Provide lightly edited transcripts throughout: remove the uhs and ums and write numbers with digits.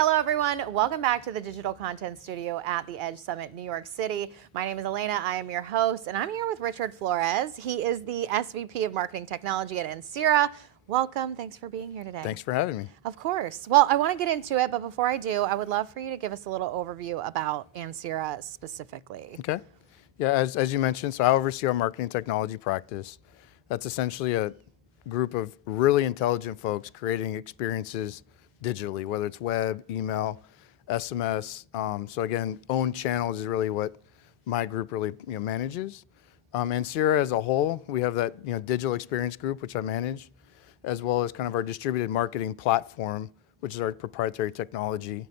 Hello, everyone. Welcome back to the Digital Content Studio at the Edge Summit, New York City. My name is Elena. I am your host, and I'm here with Richard Flores. He is the SVP of Marketing Technology at Ansira. Welcome. Thanks for being here today. Thanks for having me. Of course. Well, I want to get into it, but before I do, I would love for you to give us a little overview about Ansira specifically. Okay. Yeah, as you mentioned, so I oversee our marketing technology practice. That's essentially a group of really intelligent folks creating experiences digitally, whether it's web, email, SMS. So again, owned channels is really what my group really manages. Ansira as a whole, we have that digital experience group, which I manage, as well as kind of our distributed marketing platform, which is our proprietary technology,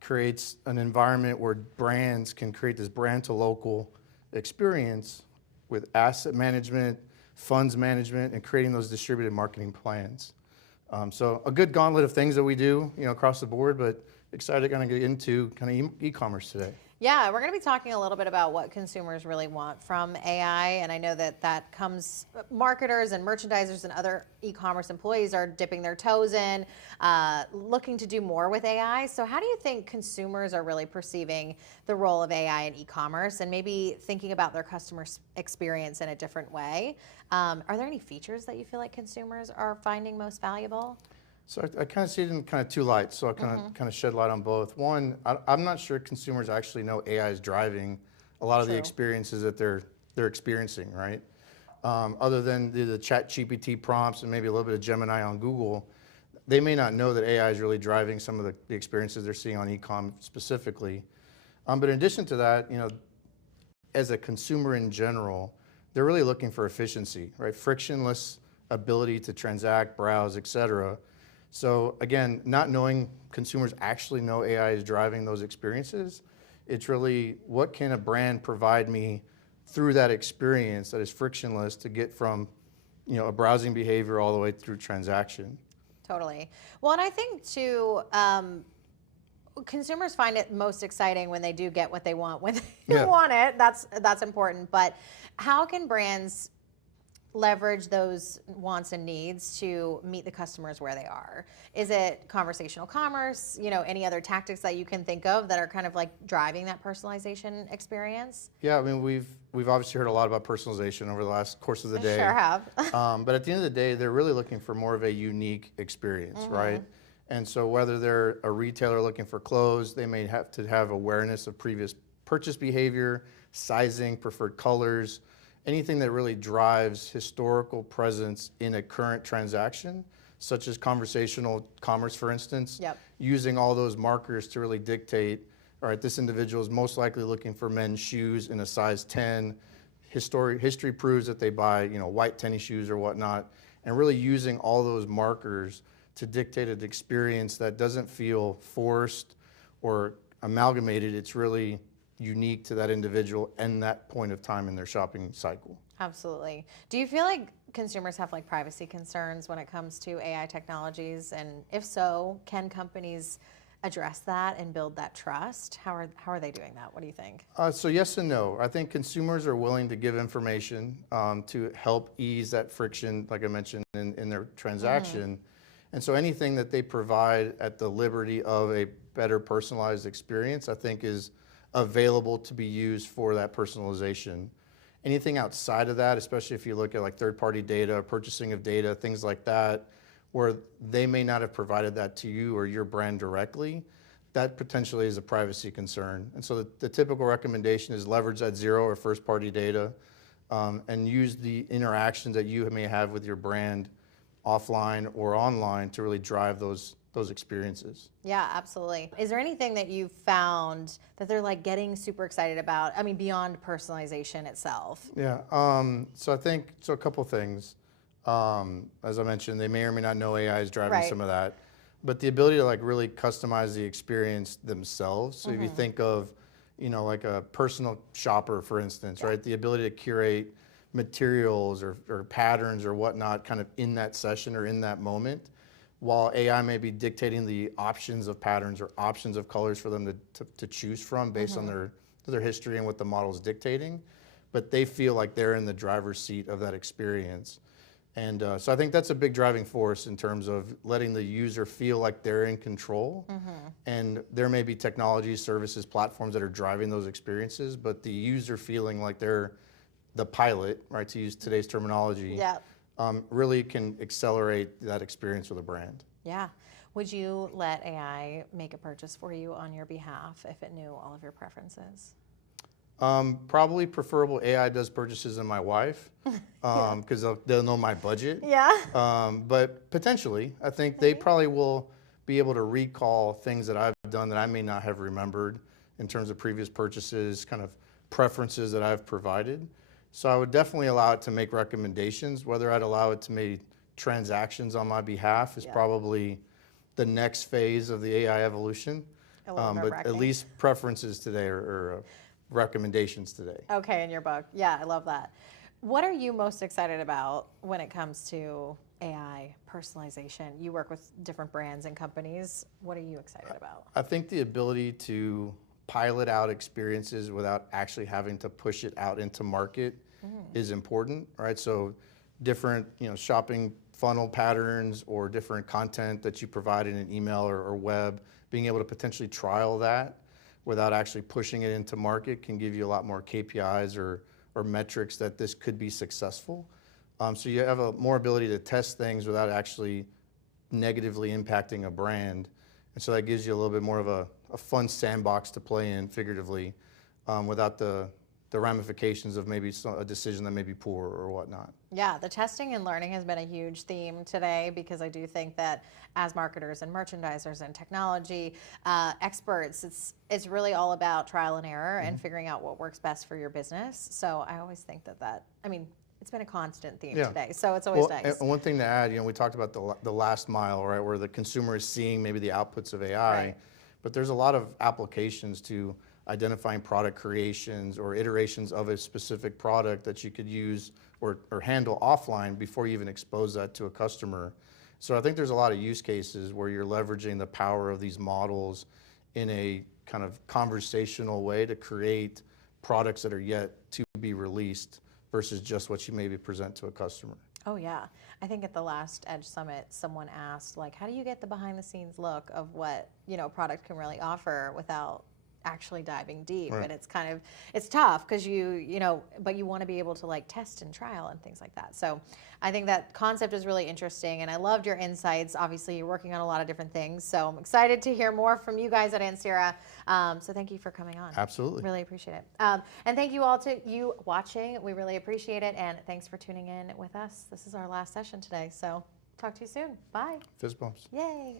creates an environment where brands can create this brand to local experience with asset management, funds management, and creating those distributed marketing plans. So a good gauntlet of things that we do, across the board, but excited to kind of get into kind of e-commerce today. Yeah, we're going to be talking a little bit about what consumers really want from AI, and I know that comes, marketers and merchandisers and other e-commerce employees are dipping their toes in, looking to do more with AI. So how do you think consumers are really perceiving the role of AI in e-commerce and maybe thinking about their customer experience in a different way? Are there any features that you feel like consumers are finding most valuable? So I kind of see it in kind of two lights, so I'll kind of shed light on both. One, I'm not sure consumers actually know AI is driving a lot of the experiences that they're experiencing, right? Other than the ChatGPT prompts and maybe a little bit of Gemini on Google, they may not know that AI is really driving some of the experiences they're seeing on e-com specifically. But in addition to that, as a consumer in general, they're really looking for efficiency, right? Frictionless ability to transact, browse, et cetera. So again, not knowing consumers actually know AI is driving those experiences, it's really what can a brand provide me through that experience that is frictionless to get from a browsing behavior all the way through transaction. Totally. Well, and I think too, consumers find it most exciting when they do get what they want when they want it. That's important. But how can brands leverage those wants and needs to meet the customers where they are? Is it conversational commerce? Any other tactics that you can think of that are kind of like driving that personalization experience? Yeah, I mean, we've obviously heard a lot about personalization over the last course of the day. Sure have. But at the end of the day, they're really looking for more of a unique experience, right? And so whether they're a retailer looking for clothes, they may have to have awareness of previous purchase behavior, sizing, preferred colors, anything that really drives historical presence in a current transaction, such as conversational commerce, for instance, using all those markers to really dictate, all right, this individual is most likely looking for men's shoes in a size 10. History proves that they buy, white tennis shoes or whatnot, and really using all those markers to dictate an experience that doesn't feel forced or amalgamated. It's really unique to that individual and that point of time in their shopping cycle. Absolutely. Do you feel like consumers have like privacy concerns when it comes to AI technologies? And if so, can companies address that and build that trust? How are they doing that? What do you think? So yes and no. I think consumers are willing to give information to help ease that friction, like I mentioned, in their transaction. And so anything that they provide at the liberty of a better personalized experience, I think is available to be used for that personalization. Anything outside of that, especially if you look at like third-party data, purchasing of data, things like that, where they may not have provided that to you or your brand directly, that potentially is a privacy concern. And so the typical recommendation is leverage that zero or first-party data and use the interactions that you may have with your brand offline or online to really drive those experiences. Yeah, absolutely. Is there anything that you've found that they're like getting super excited about? I mean, beyond personalization itself. Yeah, so I think, a couple things. As I mentioned, they may or may not know AI is driving some of that, but the ability to like really customize the experience themselves. So if you think of, like a personal shopper, for instance, right? The ability to curate materials or patterns or whatnot kind of in that session or in that moment, while AI may be dictating the options of patterns or options of colors for them to choose from based on their history and what the model is dictating, but they feel like they're in the driver's seat of that experience. And so I think that's a big driving force in terms of letting the user feel like they're in control. And there may be technologies, services, platforms that are driving those experiences, but the user feeling like they're the pilot, right, to use today's terminology, Yeah. really can accelerate that experience with a brand. Yeah. Would you let AI make a purchase for you on your behalf if it knew all of your preferences? Probably preferable AI does purchases than my wife, because they'll know my budget. Yeah. But potentially, I think they probably will be able to recall things that I've done that I may not have remembered in terms of previous purchases, kind of preferences that I've provided. So I would definitely allow it to make recommendations. Whether I'd allow it to make transactions on my behalf is probably the next phase of the AI evolution. But at least preferences today or recommendations today. Okay, in your book. Yeah, I love that. What are you most excited about when it comes to AI personalization? You work with different brands and companies. What are you excited about? I think the ability to pilot out experiences without actually having to push it out into market is important, right? So different, shopping funnel patterns or different content that you provide in an email or web, being able to potentially trial that without actually pushing it into market can give you a lot more KPIs or metrics that this could be successful. So you have more ability to test things without actually negatively impacting a brand. And so that gives you a little bit more of a fun sandbox to play in figuratively without the ramifications of maybe a decision that may be poor or whatnot. Yeah, the testing and learning has been a huge theme today because I do think that as marketers and merchandisers and technology experts, it's really all about trial and error and figuring out what works best for your business. So I always think that it's been a constant theme today. So it's always nice. And one thing to add, we talked about the last mile, right, where the consumer is seeing maybe the outputs of AI, but there's a lot of applications to identifying product creations or iterations of a specific product that you could use or handle offline before you even expose that to a customer. So I think there's a lot of use cases where you're leveraging the power of these models in a kind of conversational way to create products that are yet to be released versus just what you maybe present to a customer. Oh yeah. I think at the last Edge Summit, someone asked, how do you get the behind the scenes look of what, a product can really offer without actually diving deep? Right. And it's tough because but you want to be able to test and trial and things like that. So I think that concept is really interesting and I loved your insights. Obviously you're working on a lot of different things. So I'm excited to hear more from you guys at Ansira. So thank you for coming on. Absolutely. Really appreciate it. And thank you all to you watching. We really appreciate it. And thanks for tuning in with us. This is our last session today. So talk to you soon. Bye. Fist bumps. Yay.